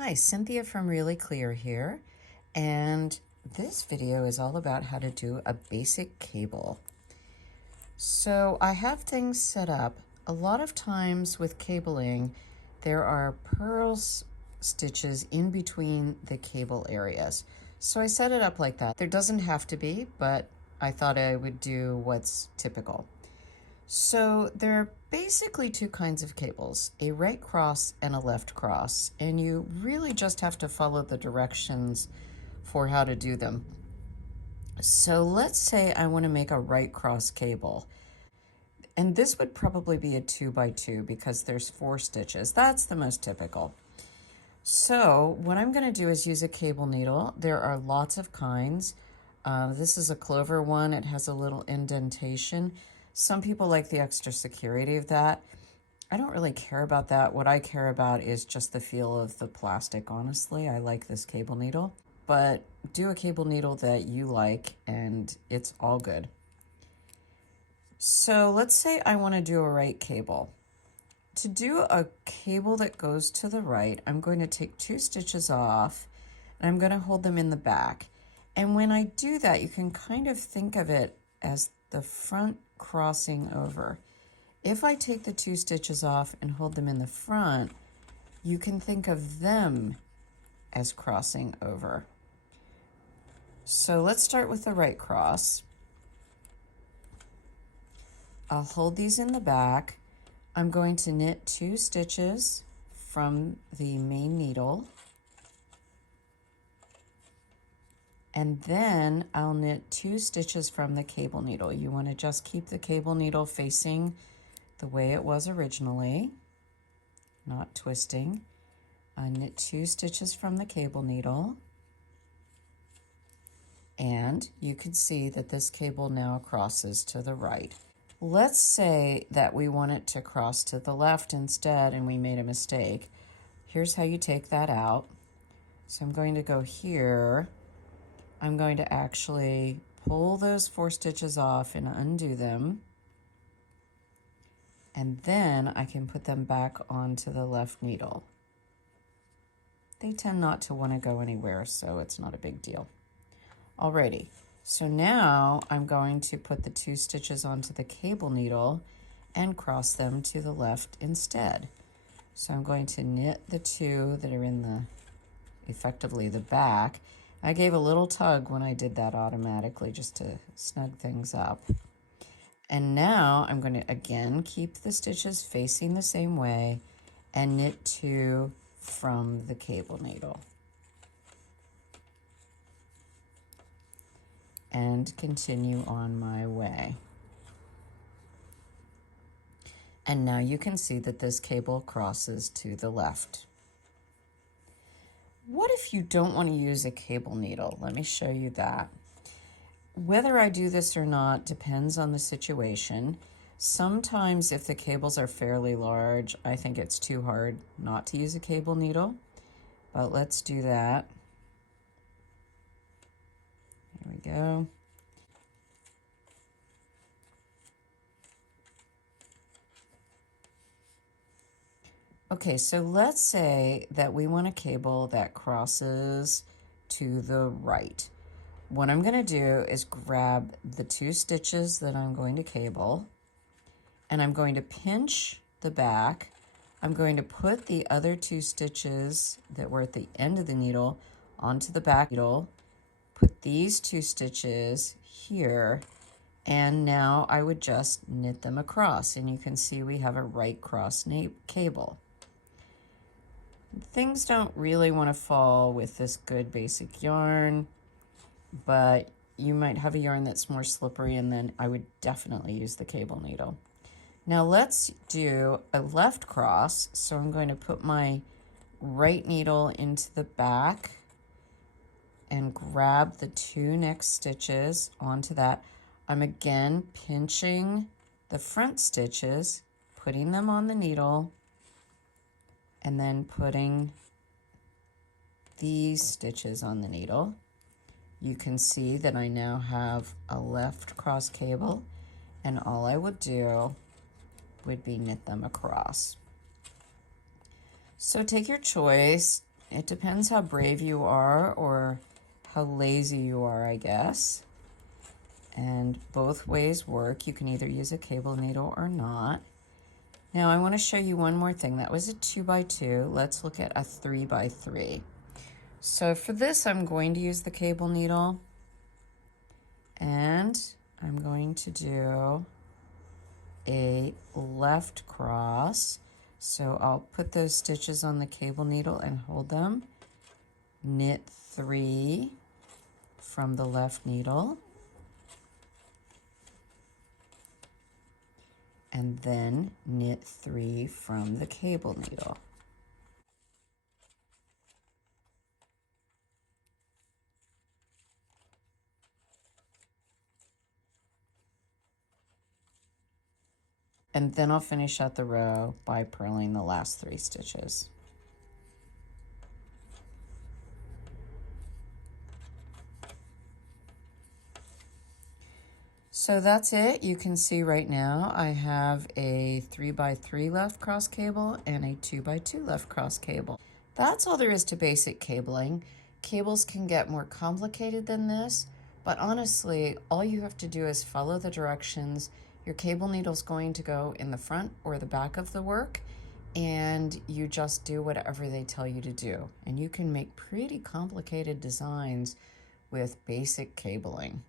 Hi, Cynthia from Really Clear here, and this video is all about how to do a basic cable. So I have things set up. A lot of times with cabling, there are purl stitches in between the cable areas. So I set it up like that. There doesn't have to be, but I thought I would do what's typical. So there are basically two kinds of cables, a right cross and a left cross, and you really just have to follow the directions for how to do them. So let's say I want to make a right cross cable, and this would probably be a 2x2 because there's 4 stitches. That's the most typical. So what I'm going to do is use a cable needle. There are lots of kinds. This is a clover one. It has a little indentation. Some people like the extra security of that. I don't really care about that. What I care about is just the feel of the plastic, honestly. I like this cable needle, but do a cable needle that you like and it's all good. So let's say I want to do a right cable. To do a cable that goes to the right, I'm going to take 2 stitches off and I'm going to hold them in the back. And when I do that, you can kind of think of it as the front crossing over. If I take the 2 stitches off and hold them in the front, you can think of them as crossing over. So let's start with the right cross. I'll hold these in the back. I'm going to knit 2 stitches from the main needle, and then I'll knit 2 stitches from the cable needle. You want to just keep the cable needle facing the way it was originally, not twisting. I knit 2 stitches from the cable needle, and you can see that this cable now crosses to the right. Let's say that we want it to cross to the left instead and we made a mistake. Here's how you take that out. So I'm going to go here. I'm going to actually pull those 4 stitches off and undo them. And then I can put them back onto the left needle. They tend not to want to go anywhere, so it's not a big deal. Alrighty, so now I'm going to put the 2 stitches onto the cable needle and cross them to the left instead. So I'm going to knit the 2 that are in the, effectively the back. I gave a little tug when I did that automatically just to snug things up. And now I'm going to again keep the stitches facing the same way and knit 2 from the cable needle. And continue on my way. And now you can see that this cable crosses to the left. What if you don't want to use a cable needle? Let me show you that. Whether I do this or not depends on the situation. Sometimes if the cables are fairly large, I think it's too hard not to use a cable needle, but let's do that. Here we go. Okay, so let's say that we want a cable that crosses to the right. What I'm going to do is grab the 2 stitches that I'm going to cable, and I'm going to pinch the back. I'm going to put the other 2 stitches that were at the end of the needle onto the back needle, put these 2 stitches here, and now I would just knit them across, and you can see we have a right cross cable. Things don't really want to fall with this good basic yarn, but you might have a yarn that's more slippery, and then I would definitely use the cable needle. Now let's do a left cross. So I'm going to put my right needle into the back and grab the 2 next stitches onto that. I'm again pinching the front stitches, putting them on the needle, and then putting these stitches on the needle. You can see that I now have a left cross cable, and all I would do would be knit them across. So take your choice. It depends how brave you are or how lazy you are, I guess. And both ways work. You can either use a cable needle or not. Now I want to show you one more thing. That was a 2x2. Let's look at a 3x3. So for this, I'm going to use the cable needle, and I'm going to do a left cross. So I'll put those stitches on the cable needle and hold them. Knit 3 from the left needle, and then knit 3 from the cable needle. And then I'll finish out the row by purling the last 3 stitches. So that's it. You can see right now I have a 3x3 left cross cable and a 2x2 left cross cable. That's all there is to basic cabling. Cables can get more complicated than this, but honestly, all you have to do is follow the directions. Your cable needle's going to go in the front or the back of the work, and you just do whatever they tell you to do. And you can make pretty complicated designs with basic cabling.